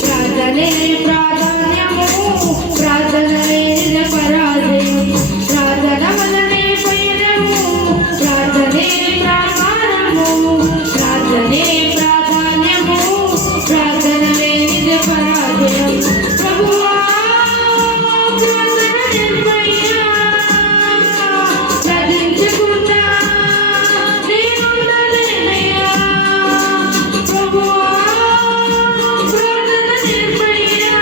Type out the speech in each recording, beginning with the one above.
ప్రార్థనే ప్రాధాన్యము ప్రార్థనలే పరాజయం ప్రార్థన వలనే పయనము ప్రార్థనే ప్రాకారము ప్రార్థనే ప్రాధాన్యము ప్రార్థనలే పరాజయం ప్రభువా ప్రార్థన నిర్మయ్యా ప్రార్థించకుండా నేనుండలేనయ్యా ప్రభువా ప్రార్థన నిర్మయ్యా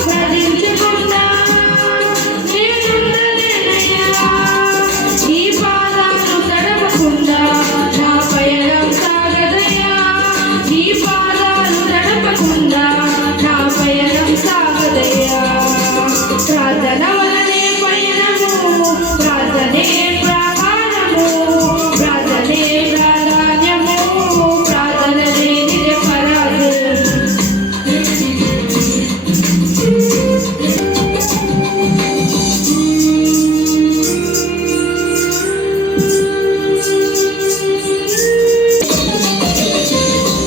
ప్రార్థించకుండా నేనుండలేనయ్యా ఈ పాదాలు తడపకుండా నా పయనం సాగదయ్యా ఈ పాదాలు తడపకుండా నా పయనం సాగదయ్యా ప్రార్థన వలనే పయనము ప్రార్థనే ప్రాకారము ప్రార్థనే ప్రాధాన్యము ప్రార్థనలే పరాజయం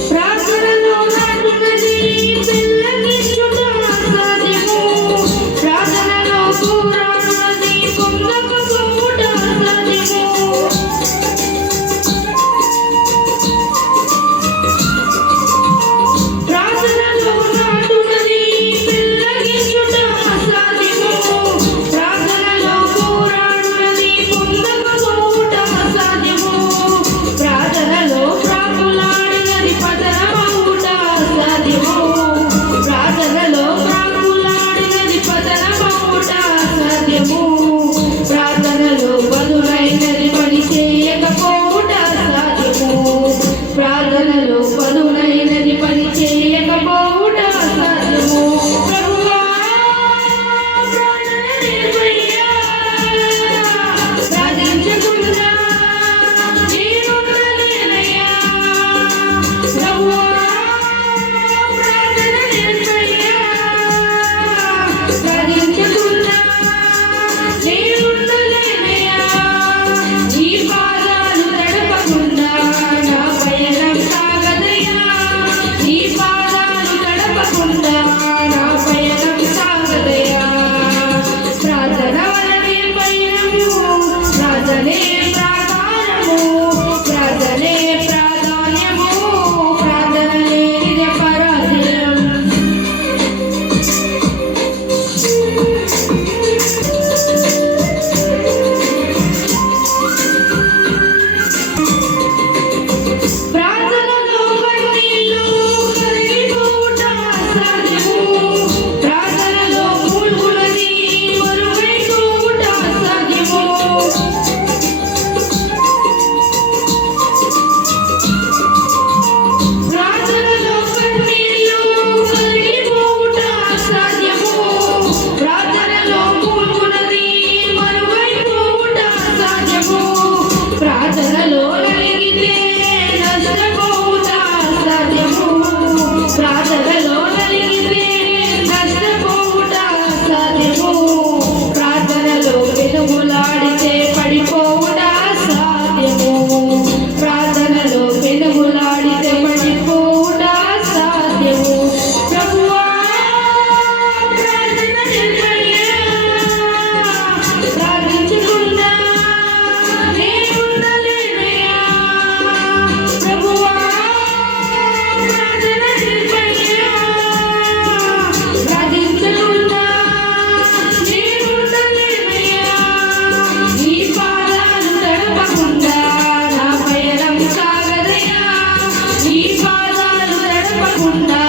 ప్రార్థనలో నాటున్నది పిల్లకిచ్చుట అసాధ్యము ప్రార్థనలో పోరాడున్నది పొందకపోవుట అసాధ్యము ప్రార్థనలో నాటున్నది పిల్లకిచ్చుట అసాధ్యము ప్రార్థనలో పోరాడున్నది పొందకపోవుట అసాధ్యము ప్రార్థనలో ప్రాకులాడినది పతనమవుట అసాధ్యము ప్రార్థనలో ప్రాకులాడినది పతనమవుట అసాధ్యము ప్రార్థనలో బదులైనది పని చేయకపోవుట అసాధ్యము ప్రార్థనలో బదులైనది పని చేయకపోవుట అసాధ్యము ప్రభువా ప్రార్థన నిర్మయ్యా ప్రార్థించకుండా నేనుండలేనయ్యా ప్రభువా ప్రార్థన నిర్మయ్యా ప్రార్థించకుండా నేనుండలేనయ్యా ఈ పాదాలు తడపకుండా నా పయనం సాగదయ్యా ఈ పాదాలు తడపకుండా నా పయనం సాగదయ్యా ప్రార్థన వలనే పయనము ప్రార్థనే ప్రాకారము ప్రార్థనే ప్రాధాన్యము ప్రార్థనలే పరాజయం ప్రార్థనలో కన్నీళ్లు కరిగిపోవుట అసాధ్యము ప్రార్థనలో మూల్గులది మరుగైపోవుట అసాధ్యము ప్రార్థనలో కన్నీళ్లు కరిగిపోవుట అసాధ్యము ప్రార్థనలో మూల్గులది మరుగైపోవుట అసాధ్యము ప్రార్థనలో నలిగితే నష్టపోవుట అసాధ్యము ప్రార్థనలో నలిగితే నష్టపోవుట అసాధ్యము ప్రార్థనలో వెనుగులాడితే పడిపోవుట అసాధ్యము ప్రార్థనలో వెనుగులాడితే పడిపోవుట అసాధ్యము ప్రభువా ప్రార్థన నిర్మయ్యా ప్రార్థించకుండా నేనుండలేనయ్యా ప్రభువా ప్రార్థన నిర్మయ్యా ప్రార్థించకుండా నేనుండలేనయ్యా ఈ పాదాలు తడపకుండా నా పయనం సాగదయ్యా ఈ పాదాలు తడపకుండా